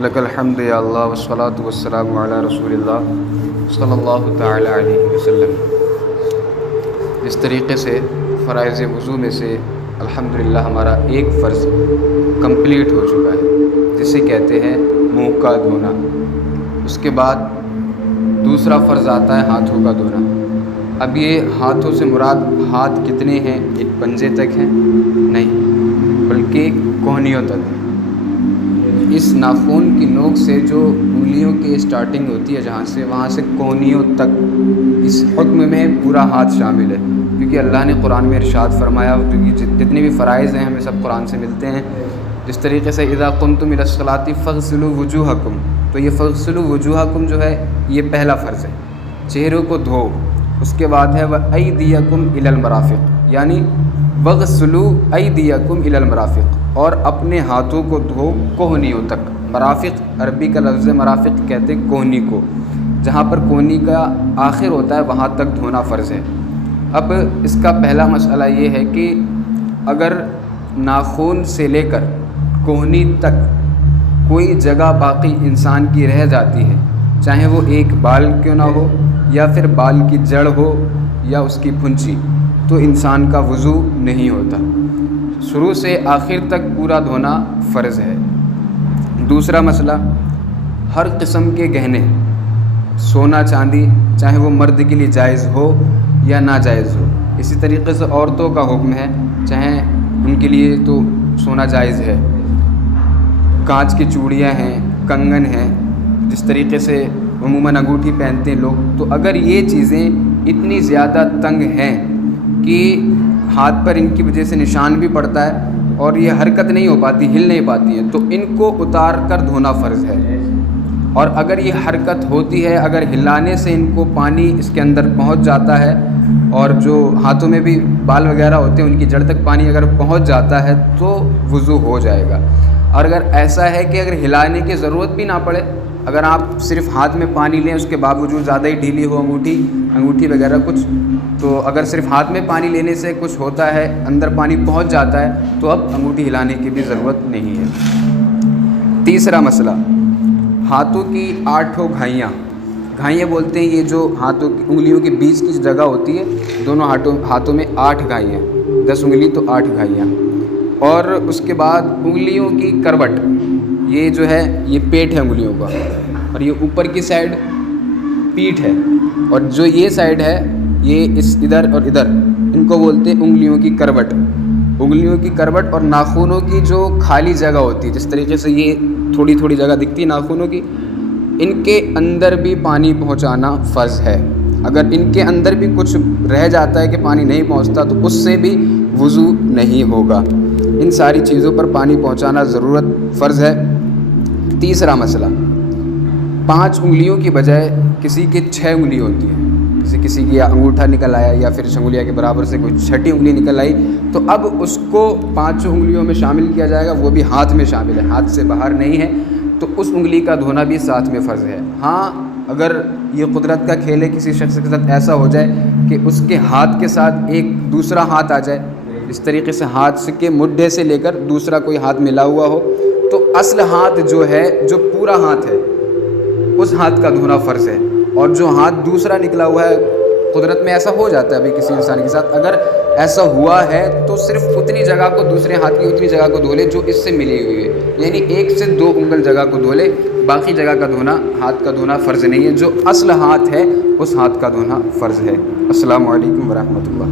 لک الحمد یا اللہ والصلاۃ والسلام علی رسول اللہ صلی اللہ تعالی علیہ وسلم۔ اس طریقے سے فرائض وضو میں سے الحمدللہ ہمارا ایک فرض کمپلیٹ ہو چکا ہے، جسے کہتے ہیں منہ کا دھونا۔ اس کے بعد دوسرا فرض آتا ہے ہاتھوں کا دھونا۔ اب یہ ہاتھوں سے مراد ہاتھ کتنے ہیں؟ ایک پنجے تک ہیں؟ نہیں، بلکہ کوہنیوں تک ہیں۔ اس ناخن کی نوک سے جو انگلیوں کی اسٹارٹنگ ہوتی ہے جہاں سے، وہاں سے کوہنیوں تک اس حکم میں پورا ہاتھ شامل ہے، کیونکہ اللہ نے قرآن میں ارشاد فرمایا، کیونکہ جتنے بھی فرائض ہیں ہمیں سب قرآن سے ملتے ہیں۔ جس طریقے سے اذا قمتم الی الصلاۃ فاغسلوا وجوہکم، تو یہ فاغسلوا وجوہکم جو ہے یہ پہلا فرض ہے، چہروں کو دھو۔ اس کے بعد ہے وایدیکم الی المرافق، یعنی وغسلوا ایدیکم الی المرافق، اور اپنے ہاتھوں کو دھو کوہنیوں تک۔ مرافق عربی کا لفظ مرافق کہتے ہیں کوہنی کو، جہاں پر کوہنی کا آخر ہوتا ہے وہاں تک دھونا فرض ہے۔ اب اس کا پہلا مسئلہ یہ ہے کہ اگر ناخن سے لے کر کوہنی تک کوئی جگہ باقی انسان کی رہ جاتی ہے، چاہے وہ ایک بال کیوں نہ ہو، یا پھر بال کی جڑ ہو، یا اس کی پھنچی، تو انسان کا وضو نہیں ہوتا۔ شروع سے آخر تک پورا دھونا فرض ہے۔ دوسرا مسئلہ، ہر قسم کے گہنے، سونا چاندی، چاہے وہ مرد کے لیے جائز ہو یا ناجائز ہو۔ اسی طریقے سے عورتوں کا حکم ہے، چاہے ان کے لیے تو سونا جائز ہے، کانچ کی چوڑیاں ہیں، کنگن ہیں، جس طریقے سے عموماً انگوٹھی پہنتے ہیں لوگ، تو اگر یہ چیزیں اتنی زیادہ تنگ ہیں کہ ہاتھ پر ان کی وجہ سے نشان بھی پڑتا ہے اور یہ حرکت نہیں ہو پاتی، ہل نہیں پاتی ہیں، تو ان کو اتار کر دھونا فرض ہے۔ اور اگر یہ حرکت ہوتی ہے، اگر ہلانے سے ان کو پانی اس کے اندر پہنچ جاتا ہے، اور جو ہاتھوں میں بھی بال وغیرہ ہوتے ہیں ان کی جڑ تک پانی اگر پہنچ جاتا ہے تو وضو ہو جائے گا۔ اور اگر ایسا ہے کہ اگر ہلانے کی ضرورت بھی نہ پڑے، اگر آپ صرف ہاتھ میں پانی لیں، اس کے باوجود زیادہ ہی ڈھیلی ہو انگوٹھی وغیرہ کچھ، تو اگر صرف ہاتھ میں پانی لینے سے کچھ ہوتا ہے، اندر پانی پہنچ جاتا ہے، تو اب انگوٹھی ہلانے کی بھی ضرورت نہیں ہے۔ تیسرا مسئلہ، ہاتھوں کی 8 گھائیاں بولتے ہیں، یہ جو ہاتھوں کی انگلیوں کے بیچ کی جگہ ہوتی ہے، دونوں ہاتھوں میں 8 گھائیاں، 10 انگلی تو 8 گھائیاں۔ اور اس کے بعد انگلیوں کی کروٹ، یہ جو ہے یہ پیٹ ہے انگلیوں کا، اور یہ اوپر کی سائڈ پیٹھ ہے، اور جو یہ سائڈ ہے یہ اس ادھر اور ادھر، ان کو بولتے ہیں انگلیوں کی کروٹ۔ انگلیوں کی کروٹ اور ناخنوں کی جو خالی جگہ ہوتی ہے، جس طریقے سے یہ تھوڑی تھوڑی جگہ دکھتی ہے ناخنوں کی، ان کے اندر بھی پانی پہنچانا فرض ہے۔ اگر ان کے اندر بھی کچھ رہ جاتا ہے کہ پانی نہیں پہنچتا، تو اس سے بھی وضو نہیں ہوگا۔ ان ساری چیزوں پر پانی پہنچانا ضرورت فرض ہے۔ تیسرا مسئلہ، 5 انگلیوں کی بجائے کسی کی 6 انگلی ہوتی ہیں، کسی کی انگوٹھا نکل آیا یا پھر انگلیاں کے برابر سے کوئی 6ٹھی انگلی نکل آئی، تو اب اس کو 5 انگلیوں میں شامل کیا جائے گا، وہ بھی ہاتھ میں شامل ہے، ہاتھ سے باہر نہیں ہے، تو اس انگلی کا دھونا بھی ساتھ میں فرض ہے۔ ہاں، اگر یہ قدرت کا کھیل ہے، کسی شخص کے ساتھ ایسا ہو جائے کہ اس کے ہاتھ کے ساتھ ایک دوسرا ہاتھ آ جائے، اس طریقے سے ہاتھ کے مڈھے سے لے کر دوسرا کوئی ہاتھ ملا ہوا ہو، تو اصل ہاتھ جو ہے، جو پورا ہاتھ ہے، اس ہاتھ کا دھونا فرض ہے۔ اور جو ہاتھ دوسرا نکلا ہوا ہے، قدرت میں ایسا ہو جاتا ہے ابھی کسی انسان کے ساتھ، اگر ایسا ہوا ہے تو صرف اتنی جگہ کو، دوسرے ہاتھ کی اتنی جگہ کو دھو لے جو اس سے ملی ہوئی ہے، یعنی 1 سے 2 انگل جگہ کو دھو لے، باقی جگہ کا دھونا، ہاتھ کا دھونا فرض نہیں ہے۔ جو اصل ہاتھ ہے اس ہاتھ کا دھونا فرض ہے۔ السلام علیکم ورحمۃ اللہ۔